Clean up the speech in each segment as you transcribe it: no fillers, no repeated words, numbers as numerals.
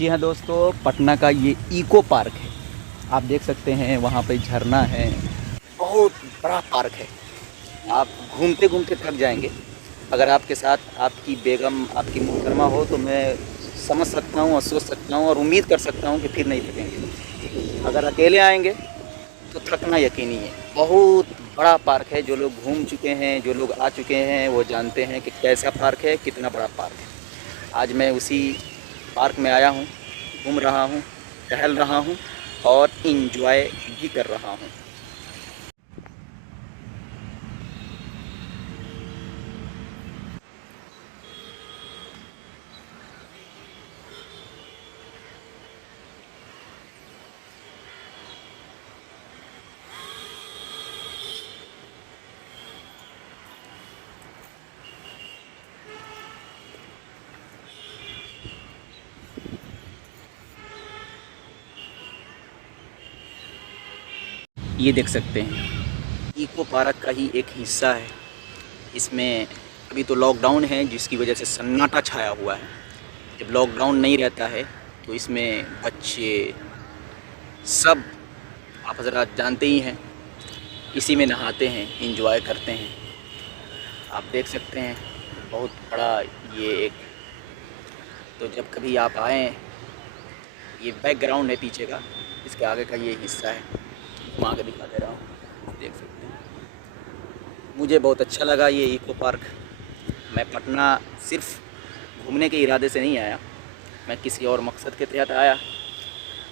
जी हाँ दोस्तों, पटना का ये इको पार्क है। आप देख सकते हैं वहाँ पे झरना है, बहुत बड़ा पार्क है। आप घूमते घूमते थक जाएंगे। अगर आपके साथ आपकी बेगम, आपकी मोहतरमा हो तो मैं समझ सकता हूँ और सोच सकता हूँ और उम्मीद कर सकता हूँ कि फिर नहीं थकेंगे। अगर अकेले आएंगे तो थकना यकीनी है। बहुत बड़ा पार्क है। जो लोग घूम चुके हैं, जो लोग आ चुके हैं, वो जानते हैं कि कैसा पार्क है, कितना बड़ा पार्क है। आज मैं उसी पार्क में आया हूँ, घूम रहा हूँ, टहल रहा हूँ और इन्जॉय भी कर रहा हूँ। ये देख सकते हैं, इको पार्क का ही एक हिस्सा है। इसमें अभी तो लॉकडाउन है, जिसकी वजह से सन्नाटा छाया हुआ है। जब लॉकडाउन नहीं रहता है तो इसमें बच्चे सब, आप हजरात जानते ही हैं, इसी में नहाते हैं, इंजॉय करते हैं। आप देख सकते हैं बहुत बड़ा ये एक, तो जब कभी आप आएँ, ये बैकग्राउंड है पीछे का, इसके आगे का ये हिस्सा है। घुमा के दिखा दे रहा हूँ, देख सकते हैं। मुझे बहुत अच्छा लगा ये इको पार्क। मैं पटना सिर्फ घूमने के इरादे से नहीं आया, मैं किसी और मकसद के तहत आया।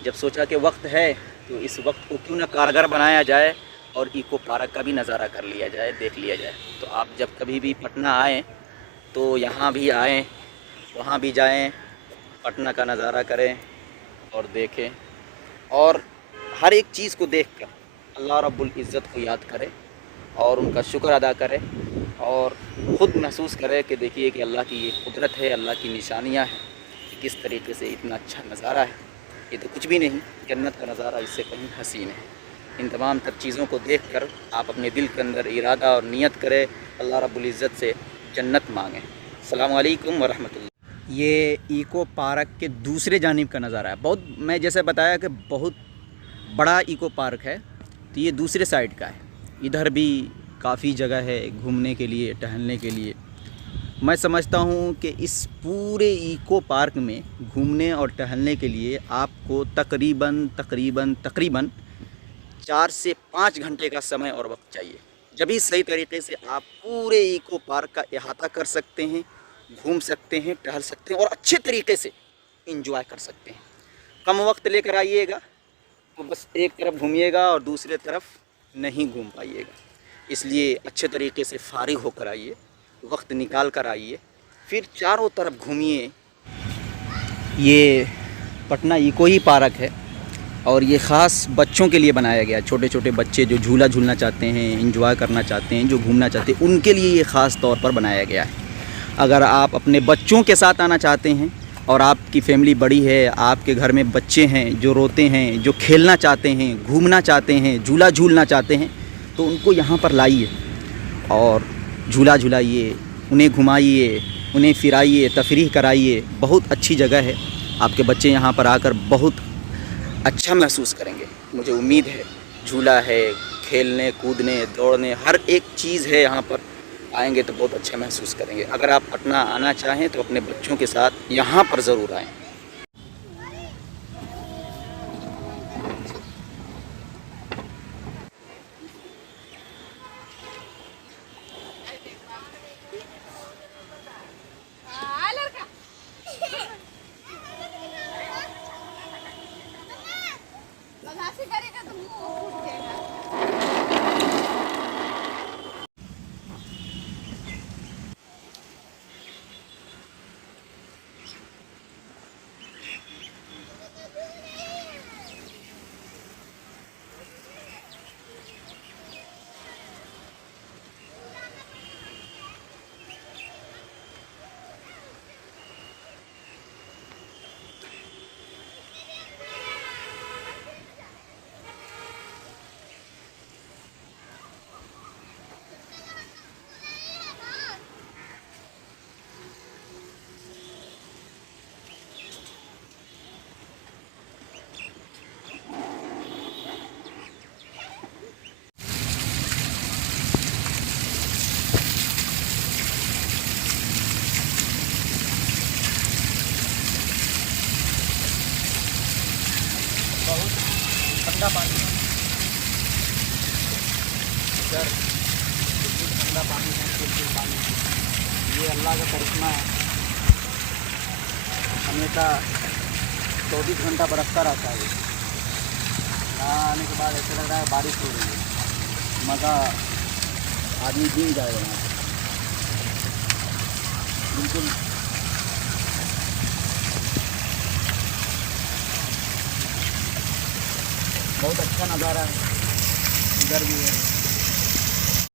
जब सोचा कि वक्त है तो इस वक्त को क्यों ना कारगर बनाया जाए और इको पार्क का भी नज़ारा कर लिया जाए, देख लिया जाए। तो आप जब कभी भी पटना आएँ तो यहाँ भी आएँ, वहाँ भी जाएँ, पटना का नज़ारा करें और देखें, और हर एक चीज़ को देखकर अल्लाह रब्बुल इज़्ज़त को याद करें और उनका शुक्र अदा करें और ख़ुद महसूस करें कि देखिए कि अल्लाह की ये कुदरत है, अल्लाह की निशानियाँ हैं कि किस तरीके से इतना अच्छा नज़ारा है। ये तो कुछ भी नहीं, जन्नत का नज़ारा इससे कहीं हसीन है। इन तमाम तर चीज़ों को देखकर आप अपने दिल के अंदर इरादा और नियत करें, अल्लाह रब्बुल इज़्ज़त से जन्नत मांगें। अस्सलामु अलैकुम व रहमतुल्लाह। ये इको पार्क के दूसरे जानिब का नज़ारा है। बहुत, मैं जैसे बताया कि बहुत बड़ा इको पार्क है, तो ये दूसरे साइड का है। इधर भी काफ़ी जगह है घूमने के लिए, टहलने के लिए। मैं समझता हूँ कि इस पूरे इको पार्क में घूमने और टहलने के लिए आपको तकरीबन 4 से 5 घंटे का समय और वक्त चाहिए। जब ही सही तरीके से आप पूरे इको पार्क का अहाता कर सकते हैं, घूम सकते हैं, टहल सकते हैं और अच्छे तरीके से इंजॉय कर सकते हैं। कम वक्त लेकर आइएगा तो बस एक तरफ घूमिएगा और दूसरे तरफ नहीं घूम पाइएगा। इसलिए अच्छे तरीके से फ़ारिग होकर आइए, वक्त निकाल कर आइए, फिर चारों तरफ घूमिए। ये पटना इको ही पार्क है और ये ख़ास बच्चों के लिए बनाया गया है। छोटे छोटे बच्चे जो झूला झूलना चाहते हैं, इंजॉय करना चाहते हैं, जो घूमना चाहते हैं, उनके लिए ये ख़ास तौर पर बनाया गया है। अगर आप अपने बच्चों के साथ आना चाहते हैं और आपकी फ़ैमिली बड़ी है, आपके घर में बच्चे हैं जो रोते हैं, जो खेलना चाहते हैं, घूमना चाहते हैं, झूला झूलना चाहते हैं, तो उनको यहाँ पर लाइए और झूला झुलाइए, उन्हें घुमाइए, उन्हें फिराइए, तफरीह कराइए। बहुत अच्छी जगह है। आपके बच्चे यहाँ पर आकर बहुत अच्छा महसूस करेंगे, मुझे उम्मीद है। झूला है, खेलने कूदने दौड़ने हर एक चीज़ है यहाँ पर। आएंगे तो बहुत अच्छा महसूस करेंगे। अगर आप पटना आना चाहें तो अपने बच्चों के साथ यहाँ पर ज़रूर आएँ। ठंडा पानी है इधर, बिल्कुल ठंडा पानी है, बिल्कुल पानी है। ये अल्लाह का करिश्मा है, हमेशा 24 घंटा बरसता रहता है। यहाँ आने के बाद ऐसा लग रहा है बारिश हो रही है, मज़ा, आदमी भीग जाएगा यहाँ पे बिल्कुल। बहुत अच्छा नज़ारा है, इधर भी है।